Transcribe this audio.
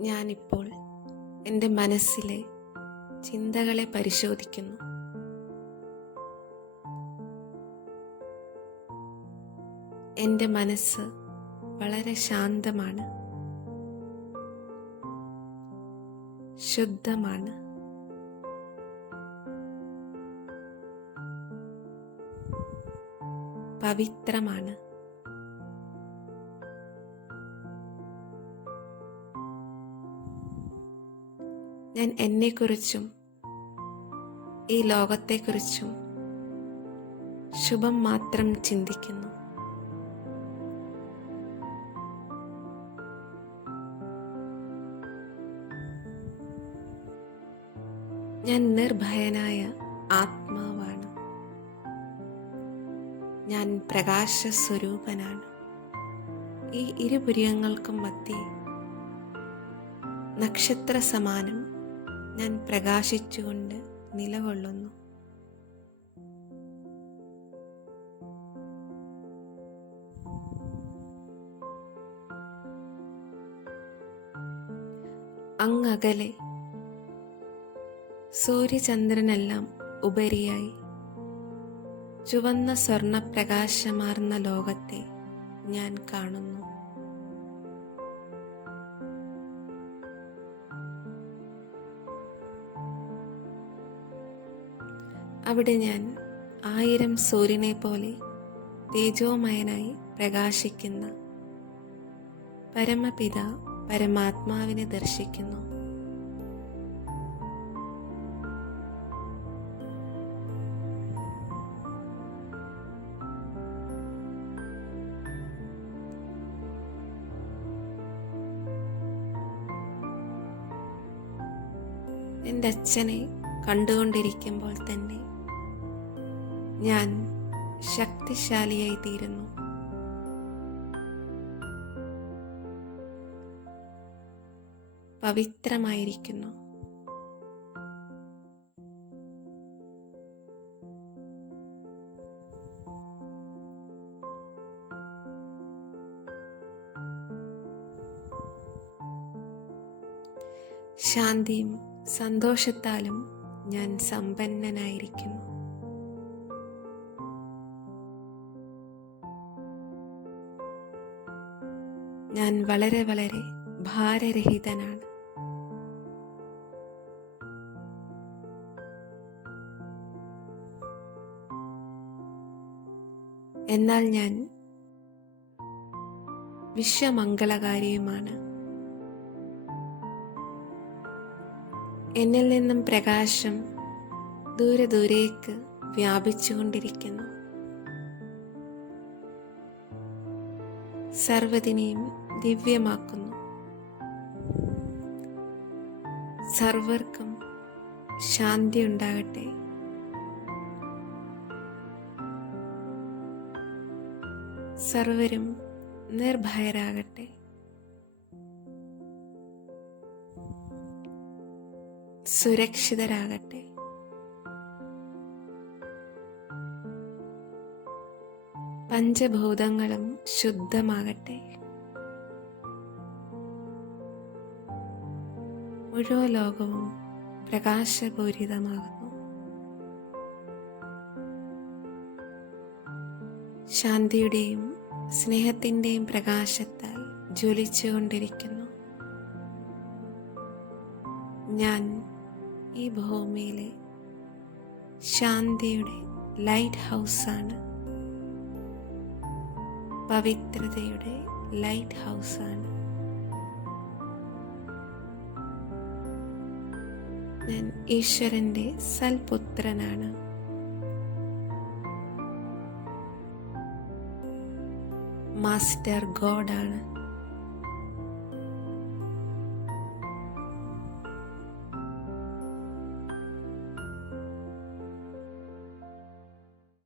ഞാനിപ്പോൾ എന്റെ മനസ്സിലെ ചിന്തകളെ പരിശോധിക്കുന്നു. എന്റെ മനസ്സ് വളരെ ശാന്തമാണ്. ശുദ്ധമാണ്. പവിത്രമാണ്. ഞാൻ എന്നെക്കുറിച്ചും ഈ ലോകത്തെക്കുറിച്ചും ശുഭം മാത്രം ചിന്തിക്കുന്നു. ഞാൻ നിർഭയനായ ആത്മാവാണ്. ഞാൻ പ്രകാശ സ്വരൂപനാണ് ഈ ഇരുപുരിയങ്ങൾക്കും മധ്യേ നക്ഷത്ര സമാനം ഞാൻ പ്രകാശിച്ചുകൊണ്ട് നിലകൊള്ളുന്നു. അങ്ങകലെ സൂര്യചന്ദ്രനെല്ലാം ഉപരിയായി ചുവന്ന സ്വർണപ്രകാശമാർന്ന ലോകത്തെ ഞാൻ കാണുന്നു. അവിടെ ഞാൻ ആയിരം സൂര്യനെ പോലെ തേജോമയനായി പ്രകാശിക്കുന്ന പരമപിത പരമാത്മാവിനെ ദർശിക്കുന്നു. എന്റെ അച്ഛനെ കണ്ടുകൊണ്ടിരിക്കുമ്പോൾ തന്നെ ഞാൻ ശക്തിശാലിയായി തീരുന്നു പവിത്രമായിരിക്കുന്നു. ശാന്തിയും സന്തോഷത്താലും ഞാൻ സമ്പന്നനായിരിക്കുന്നു. ഞാൻ വളരെ വളരെ ഭാരരഹിതനാണ്. എന്നാൽ ഞാൻ വിശ്വമംഗളകാരിയുമാണ്. എന്നിൽ നിന്നും പ്രകാശം ദൂരെ ദൂരേക്ക് വ്യാപിച്ചുകൊണ്ടിരിക്കുന്നു. സർവതിനെയും ദിവ്യമാക്കുന്നു. സർവർക്കും ശാന്തി ഉണ്ടാകട്ടെ. സർവരും നിർഭയരാകട്ടെ. സുരക്ഷിതരാകട്ടെ. പഞ്ചഭൂതങ്ങളും ശുദ്ധമാകട്ടെ. മുഴുവൻ ലോകവും പ്രകാശപൂരിതമാകുന്നു. ശാന്തിയുടെയും സ്നേഹത്തിന്റെയും പ്രകാശത്താൽ ജ്വലിച്ചുകൊണ്ടിരിക്കുന്നു. ഞാൻ ഈ ഭൂമിയിലെ ശാന്തിയുടെ ലൈറ്റ് ഹൗസാണ് പവിത്രതയുടെ ലൈറ്റ് ഹൗസാണ് ഞാൻ ഈശ്വരന്റെ സൽപുത്രനാണ്. മാസ്റ്റർ ഗോഡാണ്.